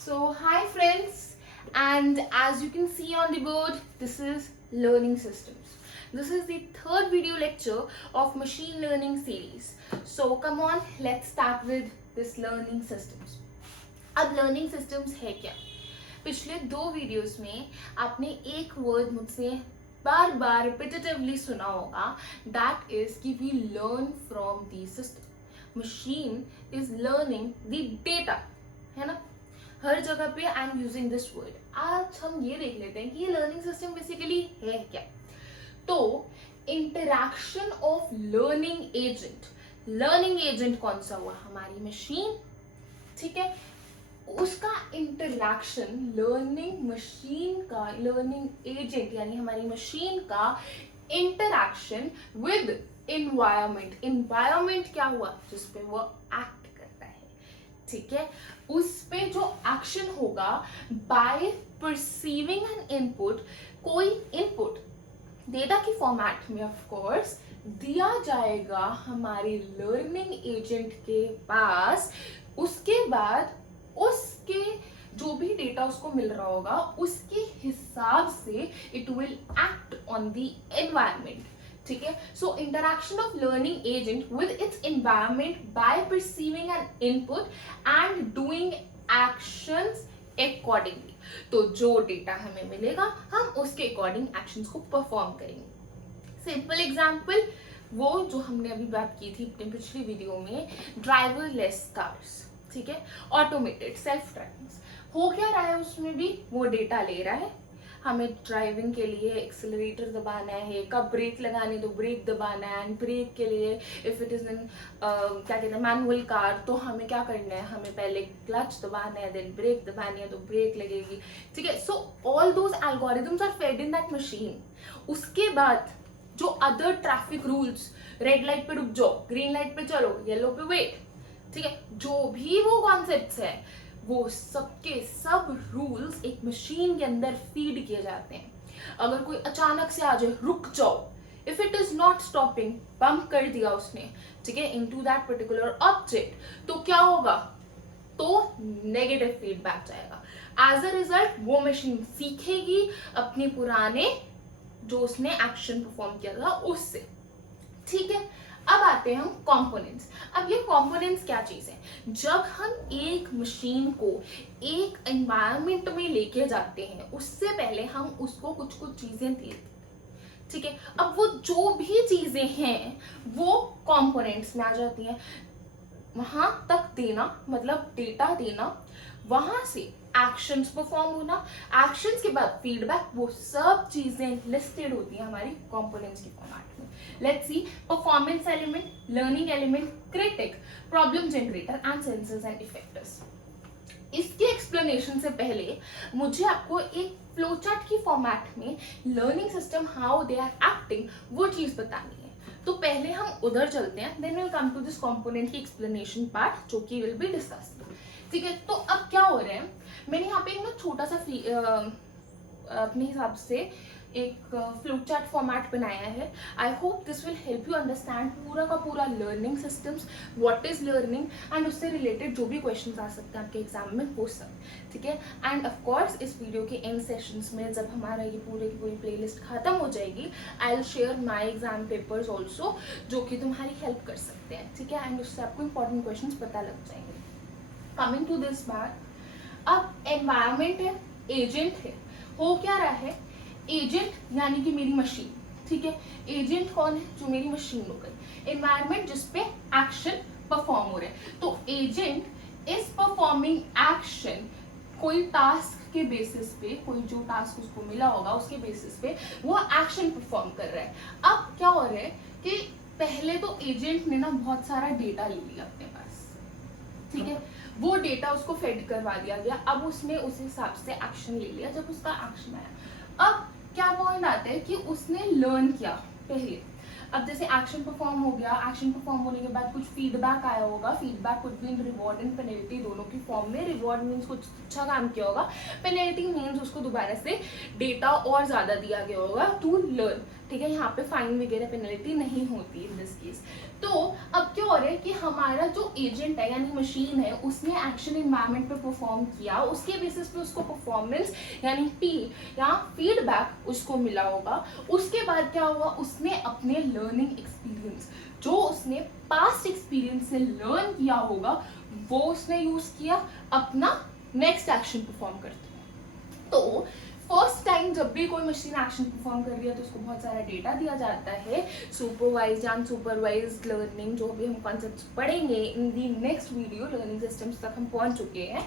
So hi friends, and as you can see on the board, this is learning systems. This is the third video lecture of machine learning series. So come on, let's start with this learning systems. अब learning systems है क्या? पिछले दो videos में आपने एक word मुझसे बार बार repetitively सुना होगा, दैट इज कि we learn from the system. Machine is learning the data, है ना. हर जगह पे I am using this word. आज हम ये देख लेते हैं कि ये लर्निंग सिस्टम बेसिकली है क्या. तो interaction of learning agent. Learning agent कौन सा हुआ? हमारी मशीन, ठीक है. उसका इंटरैक्शन लर्निंग मशीन का, लर्निंग एजेंट यानी हमारी मशीन का इंटरैक्शन विद इन्वायरमेंट. इन्वायरमेंट क्या हुआ? जिसपे वो एक्ट करता है, ठीक है. उस पे जो एक्शन होगा बाय परसीविंग एन इनपुट. कोई इनपुट डेटा की फॉर्मेट में ऑफ कोर्स दिया जाएगा हमारे लर्निंग एजेंट के पास. उसके बाद उसके जो भी डेटा उसको मिल रहा होगा उसके हिसाब से it will act on the environment, ठीक है. So interaction of learning agent with its environment by perceiving an input and doing actions accordingly. तो जो डेटा हमें मिलेगा हम उसके अकॉर्डिंग एक्शंस को परफॉर्म करेंगे. सिंपल एग्जांपल वो जो हमने अभी बात की थी अपने पिछली वीडियो में, ड्राइवरलेस कार्स, ठीक है. ऑटोमेटेड सेल्फ ड्राइविंग हो क्या रहा है? उसमें भी वो डेटा ले रहा है. हमें ड्राइविंग के लिए एक्सेलरेटर दबाना है, कब ब्रेक लगाने तो ब्रेक दबाना है. एंड ब्रेक के लिए इफ इट इज इन क्या कहते हैं मैनुअल कार, तो हमें क्या करना है? हमें पहले क्लच दबाना है, देन ब्रेक दबानी है तो ब्रेक लगेगी, ठीक है. So all those algorithms are fed in that machine. उसके बाद जो other traffic rules, red light पे रुक जाओ, ग्रीन लाइट पे चलो, येलो पे वेट, ठीक है. जो भी वो कॉन्सेप्ट्स है वो सबके सब रूल्स एक मशीन के अंदर फीड किए जाते हैं. अगर कोई अचानक से आ जाए, रुक जाओ, if it is not stopping, bump कर दिया उसने, ठीक है, इनटू दैट पर्टिकुलर ऑब्जेक्ट, तो क्या होगा? तो नेगेटिव फीडबैक जाएगा. एज अ रिजल्ट वो मशीन सीखेगी अपने पुराने जो उसने एक्शन परफॉर्म किया था उससे, ठीक है. अब आते हैं हम कंपोनेंट्स. अब ये कंपोनेंट्स क्या चीज है? जब हम एक मशीन को एक एनवायरनमेंट में लेके जाते हैं उससे पहले हम उसको कुछ कुछ चीजें देते हैं, ठीक है. अब वो जो भी चीजें हैं वो कंपोनेंट्स में आ जाती हैं. वहां तक देना मतलब डेटा देना, वहां से एक्शंस परफॉर्म होना, एक्शंस के बाद फीडबैक, वो सब चीजें लिस्टेड होती हैं हमारी कंपोनेंट्स की फॉर्मेट में. Let's see performance element, learning element, critic, problem generator and sensors and effectors. इसके एक्सप्लेनेशन से पहले मुझे आपको एक फ्लोचार्ट की फॉर्मेट में learning system how they are acting वो चीज बतानी है. तो पहले हम उधर चलते हैं, then will come to this component की एक्सप्लेनेशन पार्ट जो कि विल बी डिस्कस्ड, ठीक है. तो अब क्या हो रहा है, मैंने यहाँ पे एक ना छोटा सा अपने हिसाब से एक फ्लोचार्ट फॉर्मेट बनाया है. I hope this will help you understand पूरा का पूरा learning systems, what is learning, and उससे रिलेटेड जो भी क्वेश्चंस आ सकते हैं आपके एग्जाम में वो सब, ठीक है. एंड ऑफ कोर्स इस वीडियो के एंड सेशंस में जब हमारा ये पूरे की पूरी प्लेलिस्ट खत्म हो जाएगी, I will share my exam papers also जो कि तुम्हारी हेल्प कर सकते हैं, ठीक है. एंड उससे आपको इंपॉर्टेंट क्वेश्चन पता लग जाएंगे. कमिंग टू दिस बात, अब एनवायरमेंट है, एजेंट है. हो क्या रहा है? एजेंट यानी कि मेरी मशीन, ठीक है. एजेंट कौन है? जो मेरी मशीन हो गई. एनवायरमेंट जिसपे एक्शन परफॉर्म हो रहे हैं. तो एजेंट इज परफॉर्मिंग एक्शन कोई टास्क के बेसिस पे, कोई जो टास्क उसको मिला होगा उसके बेसिस पे वो एक्शन परफॉर्म कर रहा है. अब क्या हो रहा है कि पहले तो एजेंट ने ना बहुत सारा डेटा ले लिया अपने पास, ठीक है. वो डेटा उसको फेड करवा दिया गया. अब उसने उस हिसाब से एक्शन ले लिया. जब उसका एक्शन आया, अब क्या पॉइंट आता है कि उसने लर्न किया पहले. अब जैसे एक्शन परफॉर्म हो गया, एक्शन परफॉर्म होने के बाद कुछ फीडबैक आया होगा. Feedback could be in reward and penalty दोनों की फॉर्म में. रिवॉर्ड मीन्स कुछ अच्छा काम किया होगा, पेनल्टी मीन्स उसको दोबारा से डेटा और ज्यादा दिया गया होगा टू लर्न, ठीक है, यहाँ पे फाइन वगैरह पेनल्टी नहीं होती इन दिस केस। तो अब क्या हो रहा है कि हमारा जो एजेंट है यानी मशीन है उसने एक्शन इन्वायरमेंट पे परफॉर्म किया, उसके बेसिस पे उसको परफॉर्मेंस यानी पी या फीडबैक उसको मिला होगा। उसके बाद क्या हुआ, उसने अपने लर्निंग एक्सपीरियंस जो उसने पास्ट एक्सपीरियंस से लर्न किया होगा वो उसने यूज किया अपना नेक्स्ट एक्शन परफॉर्म करते हैं। तो फर्स्ट टाइम जब भी कोई मशीन एक्शन परफॉर्म कर रही है तो उसको बहुत सारा डेटा दिया जाता है, सुपरवाइज्ड या अनसुपरवाइज्ड लर्निंग जो भी हम कॉन्सेप्ट्स पढ़ेंगे in the next video, learning systems तक हम पहुंच चुके हैं।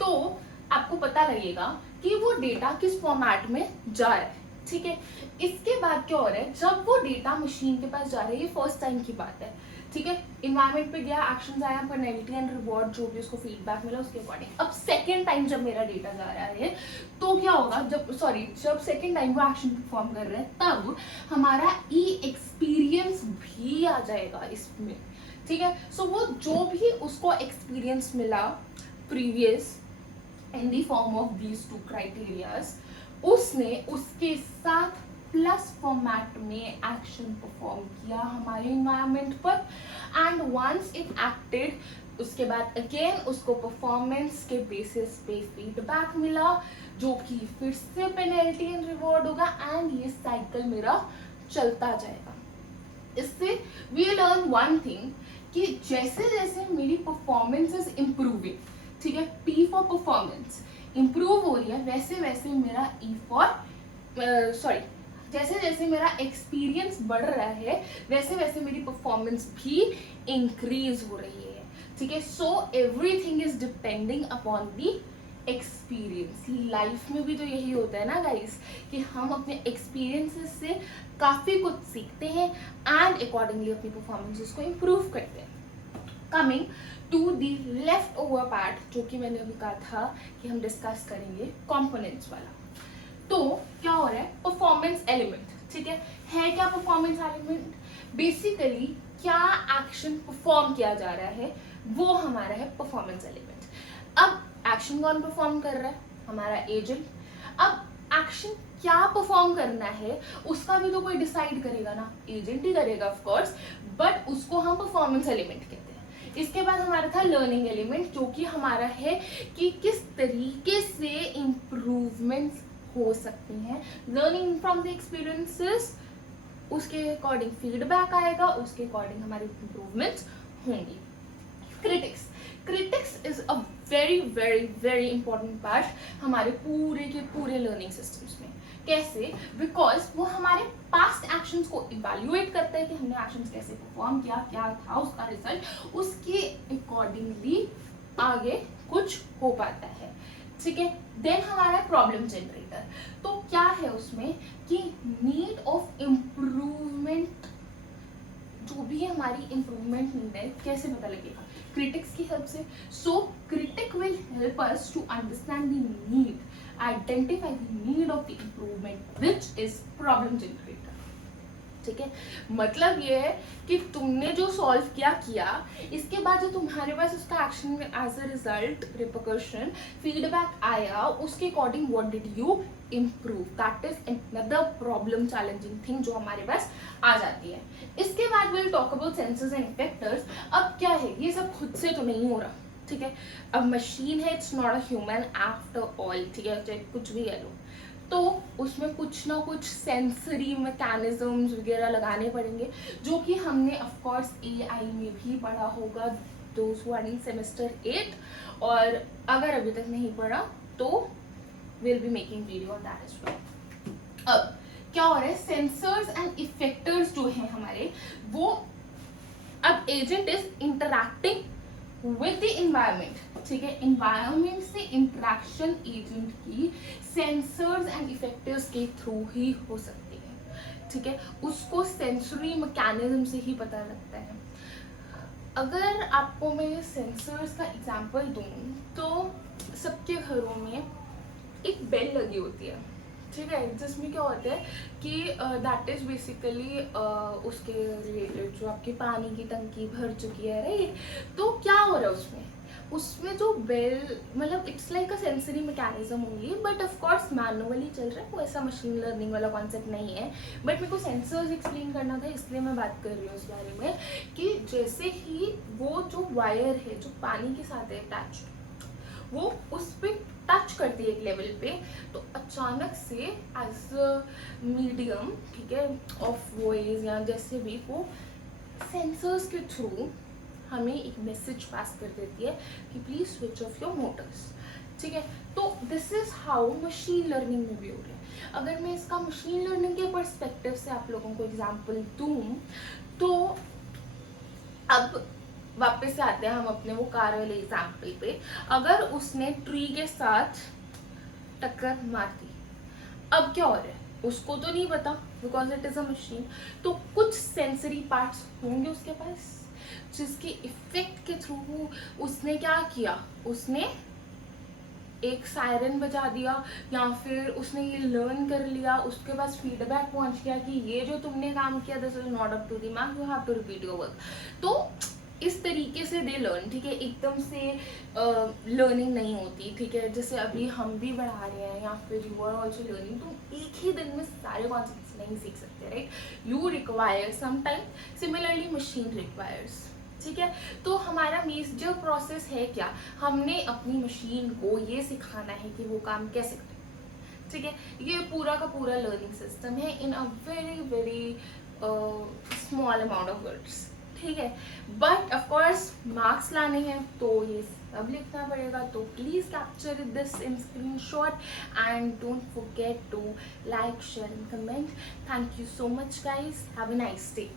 तो आपको पता लगेगा कि वो डेटा किस फॉर्मेट में जा रहा है, ठीक है। इसके बाद क्या हो रहा है, जब वो डेटा मशीन के पास जा रहा है, ये फर्स्ट टाइम की बात है, ठीक है, इन्वायरमेंट पे गया, एक्शंस आया, पेनल्टी एंड रिवॉर्ड जो भी उसको फीडबैक मिला उसके अकॉर्डिंग। अब सेकेंड टाइम जब मेरा डेटा जा रहा है तो क्या होगा, जब सेकेंड टाइम वो एक्शन परफॉर्म कर रहे हैं तब हमारा ई एक्सपीरियंस भी आ जाएगा इसमें, ठीक है। सो वो जो भी उसको एक्सपीरियंस मिला previous in the form of these two criterias, उसने उसके साथ प्लस फॉर्मेट में एक्शन परफॉर्म किया हमारे इन्वायरमेंट पर, एंड वंस इट एक्टेड उसके बाद अगेन उसको परफॉर्मेंस के बेसिस पे फीडबैक मिला जो कि फिर से पेनल्टी एंड रिवॉर्ड होगा, एंड ये साइकिल मेरा चलता जाएगा। इससे वी लर्न वन थिंग कि जैसे जैसे मेरी परफॉर्मेंस इज इम्प्रूविंग, ठीक है, पी फॉर परफॉर्मेंस इम्प्रूव हो रही है, वैसे वैसे मेरा ई फॉर जैसे जैसे मेरा एक्सपीरियंस बढ़ रहा है वैसे वैसे मेरी परफॉर्मेंस भी इंक्रीज हो रही है, ठीक है। So everything is depending upon the experience. Life में भी तो यही होता है ना गाइस कि हम अपने एक्सपीरियंसेस से काफ़ी कुछ सीखते हैं एंड अकॉर्डिंगली अपनी परफॉर्मेंसेस को इम्प्रूव करते हैं। Coming to the left over part जो कि मैंने अभी कहा था कि हम डिस्कस करेंगे कंपोनेंट्स वाला। तो क्या हो रहा है, परफॉर्मेंस एलिमेंट, ठीक है क्या परफॉर्मेंस एलिमेंट, बेसिकली क्या एक्शन परफॉर्म किया जा रहा है वो हमारा है परफॉर्मेंस एलिमेंट। अब एक्शन कौन परफॉर्म कर रहा है, हमारा एजेंट। अब एक्शन क्या परफॉर्म करना है उसका भी तो कोई डिसाइड करेगा ना, एजेंट ही करेगा ऑफ कोर्स, बट उसको हम परफॉर्मेंस एलिमेंट कहते हैं। इसके बाद हमारा था लर्निंग एलिमेंट जो कि हमारा है कि किस तरीके से इम्प्रूवमेंट्स हो सकती हैं, लर्निंग फ्रॉम द एक्सपीरियंसेस, उसके अकॉर्डिंग फीडबैक आएगा, उसके अकॉर्डिंग हमारी इम्प्रूवमेंट्स होंगी। Critics is a very very very important part हमारे पूरे के पूरे लर्निंग सिस्टम्स में। कैसे, बिकॉज वो हमारे पास्ट एक्शंस को इवेल्युएट करता है कि हमने एक्शंस कैसे परफॉर्म किया, क्या था उसका रिजल्ट, उसके अकॉर्डिंगली आगे कुछ हो पाता है, ठीक है। देन हमारा प्रॉब्लम जनरेटर, तो क्या है उसमें कि नीड ऑफ इम्प्रूवमेंट, जो भी हमारी इम्प्रूवमेंट नीड है कैसे पता लगेगा, क्रिटिक्स की हेल्प से। So critic will help us to understand the need, identify the need of the improvement which is problem generator, ठीक है। मतलब ये है कि तुमने जो सॉल्व किया इसके बाद जो तुम्हारे पास उसका एक्शन में as a result repercussion feedback आया उसके according what did you improve, that is another problem challenging thing जो हमारे पास आ जाती है। इसके बाद will talk about sensors and effectors. अब क्या है, ये सब खुद से तो नहीं हो रहा, ठीक है। अब मशीन है, it's not a human after all, ठीक है, चाहे कुछ भी कह लो, तो उसमें कुछ ना कुछ सेंसरी मैकेनिज्म्स वगैरह लगाने पड़ेंगे जो कि हमने ऑफ कोर्स एआई में भी पढ़ा होगा, those who are in semester 8, और अगर अभी तक नहीं पढ़ा तो will be making video on that as well. अब क्या हो रहा है, सेंसर्स एंड इफेक्टर्स जो हैं हमारे वो, अब agent is interacting with the environment, ठीक है, इन्वायरमेंट से इंटरेक्शन एजेंट की सेंसर्स एंड इफेक्टर्स के थ्रू ही हो सकती है, ठीक है, उसको सेंसरी मैकेनिज्म से ही पता लगता है। अगर आपको मैं सेंसर्स का एग्जांपल दूं तो सबके घरों में एक बेल लगी होती है, ठीक है, जिसमें क्या होता है कि दैट इज बेसिकली उसके रिलेटेड जो आपकी पानी की टंकी भर चुकी है, राइट। तो क्या हो रहा है उसमें, उसमें जो बेल मतलब it's like a sensory mechanism only, but of course manually चल रहा है, वो ऐसा मशीन लर्निंग वाला कॉन्सेप्ट नहीं है। बट मेरे को सेंसर्स एक्सप्लेन करना था, इसलिए मैं बात कर रही हूँ इस बारे में कि जैसे ही वो जो वायर है जो पानी के साथ है अटैच, वो उस पर टच करती है एक लेवल पे, तो अचानक से एज अ मीडियम, ठीक है, ऑफ वॉइस या जैसे भी, वो सेंसर्स के थ्रू हमें एक मैसेज पास कर देती है कि please switch off your Motors, ठीक है। तो this is how machine learning में भी हो रहा है। अगर मैं इसका मशीन लर्निंग के पर्सपेक्टिव से आप लोगों को एग्जांपल दूं, तो अब वापस से आते हैं हम अपने वो कार वाले एग्जाम्पल पे। अगर उसने ट्री के साथ टक्कर मार दी, अब क्या हो रहा है उसको तो नहीं पता, because it is a machine. तो कुछ सेंसरी पार्ट्स होंगे उसके पास, जिसके इफेक्ट के थ्रू उसने क्या किया, उसने एक सायरन बजा दिया, या फिर उसने ये लर्न कर लिया, उसके पास फीडबैक पहुंच गया कि ये जो तुमने काम किया this is not up to the mark, you have to repeat your work. तो इस तरीके से दे लर्न, ठीक है, एकदम से लर्निंग नहीं होती, ठीक है। जैसे अभी हम भी बढ़ा रहे हैं या फिर यू आर ऑल्सो लर्निंग, तो एक ही दिन में सारे कॉन्सेप्ट्स नहीं सीख सकते, right, you require some time, similarly machine requires, ठीक है। तो हमारा मेजर प्रोसेस है क्या, हमने अपनी मशीन को ये सिखाना है कि वो काम कैसे करे, ठीक है। ये पूरा का पूरा लर्निंग सिस्टम है in a very very small amount of words, ठीक है। बट ऑफ कोर्स मार्क्स लाने हैं तो ये सब लिखना पड़ेगा, तो please capture this in screenshot and don't forget to like, share and comment. Thank you so much guys, have a nice day.